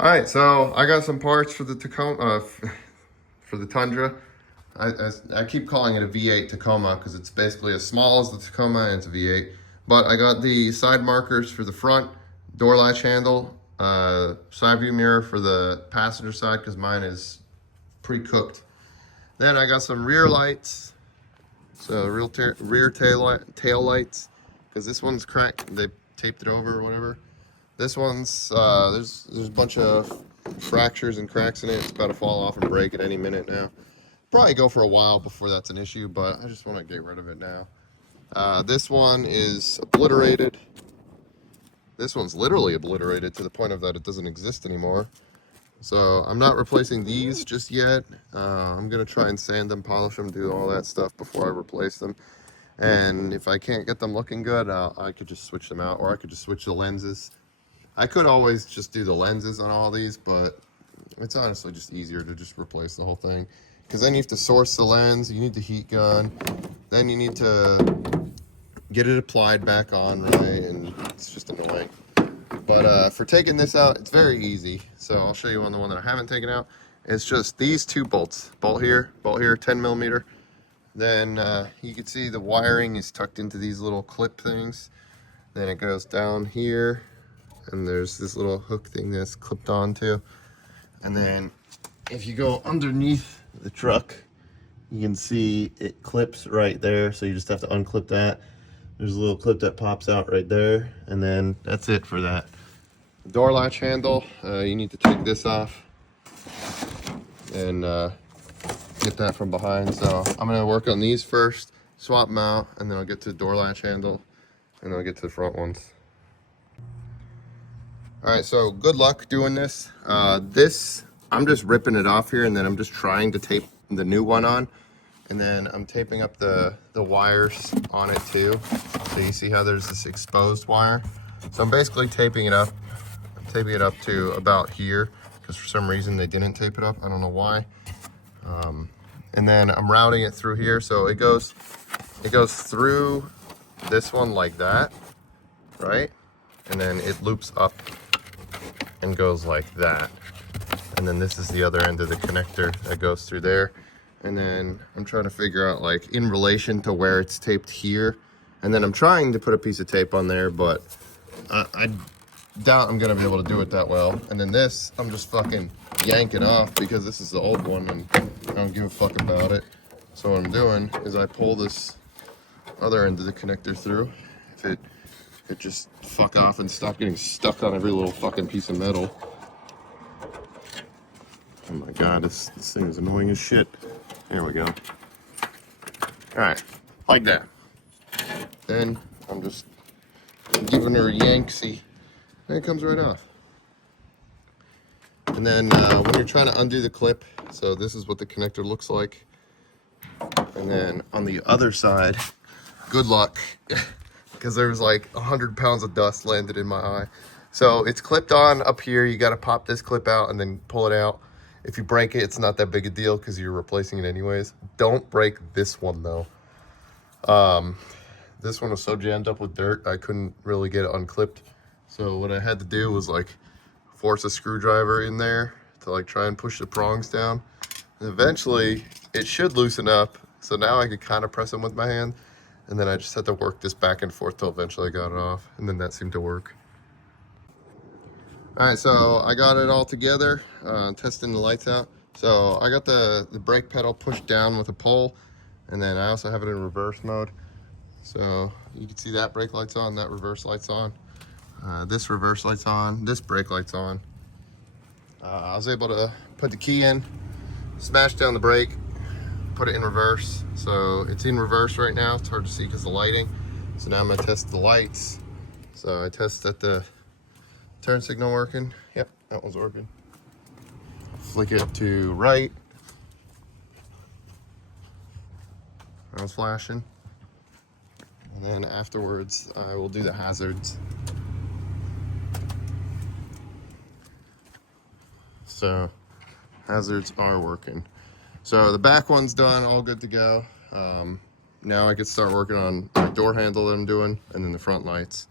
All right, so I got some parts for the Tacoma, for the Tundra. I keep calling it a V8 Tacoma because it's basically as small as the Tacoma and it's a V8. But I got the side markers for the front, door latch handle, side view mirror for the passenger side because mine is pre-cooked. Then I got some rear lights, so rear tail lights, because this one's cracked. They taped it over or whatever. This one's there's a bunch of fractures and cracks in it. It's about to fall off and break at any minute now. Probably go for a while before that's an issue, but I just want to get rid of it now. This one is obliterated. This one's literally obliterated to the point of that it doesn't exist anymore. So I'm not replacing these just yet. I'm gonna try and sand them, polish them, do all that stuff before I replace them. And if I can't get them looking good, I could just switch them out, or I could just switch the lenses. I could always just do the lenses on all these, but it's honestly just easier to just replace the whole thing. Because then you have to source the lens, you need the heat gun, then you need to get it applied back on right, and it's just annoying. But for taking this out, it's very easy. So I'll show you on the one that I haven't taken out. It's just these two bolts, bolt here, 10 millimeter. Then you can see the wiring is tucked into these little clip things. Then it goes down here, and there's this little hook thing that's clipped onto. And then if you go underneath the truck, you can see it clips right there. So you just have to unclip that. There's a little clip that pops out right there, and then that's it for that. Door latch handle, you need to take this off and get that from behind. So I'm gonna work on these first, swap them out, and then I'll get to the door latch handle, and then I'll get to the front ones. All right, so good luck doing this. I'm just ripping it off here, and then I'm just trying to tape the new one on. And then I'm taping up the wires on it too. So you see how there's this exposed wire? So I'm basically taping it up. I'm taping it up to about here, because for some reason they didn't tape it up. I don't know why. And then I'm routing it through here. So it goes through this one like that, right? And then it loops up and goes like that. And then this is the other end of the connector that goes through there. And then I'm trying to figure out, like, in relation to where it's taped here. And then I'm trying to put a piece of tape on there, but I doubt I'm gonna be able to do it that well. And then this, I'm just fucking yanking off because this is the old one and I don't give a fuck about it. So what I'm doing is I pull this other end of the connector through. If it just fuck off and stop getting stuck on every little fucking piece of metal. Oh my god, this thing is annoying as shit. There we go. Alright, like that. Then I'm just giving her a yanksy, and it comes right off. And then when you're trying to undo the clip, so this is what the connector looks like. And then on the other side, good luck, because there was like 100 pounds of dust landed in my eye. So it's clipped on up here. You got to pop this clip out and then pull it out. If you break it, it's not that big a deal because you're replacing it anyways. Don't break this one though. This one was so jammed up with dirt, I couldn't really get it unclipped. So what I had to do was like force a screwdriver in there to like try and push the prongs down. And eventually it should loosen up. So now I could kind of press them with my hand. And then I just had to work this back and forth till eventually I got it off. And then that seemed to work. All right, so I got it all together, testing the lights out. So I got the brake pedal pushed down with a pole, and then I also have it in reverse mode. So you can see that brake light's on, that reverse light's on. This reverse light's on, this brake light's on. I was able to put the key in, smash down the brake, put it in reverse. So it's in reverse right now. It's hard to see because of the lighting. So now I'm gonna test the lights. So I test that the turn signal working. Yep, that one's working. Flick it to right. That was flashing. And then afterwards, I will do the hazards. So hazards are working. So the back one's done, all good to go. Now I can start working on my door handle that I'm doing, and then the front lights.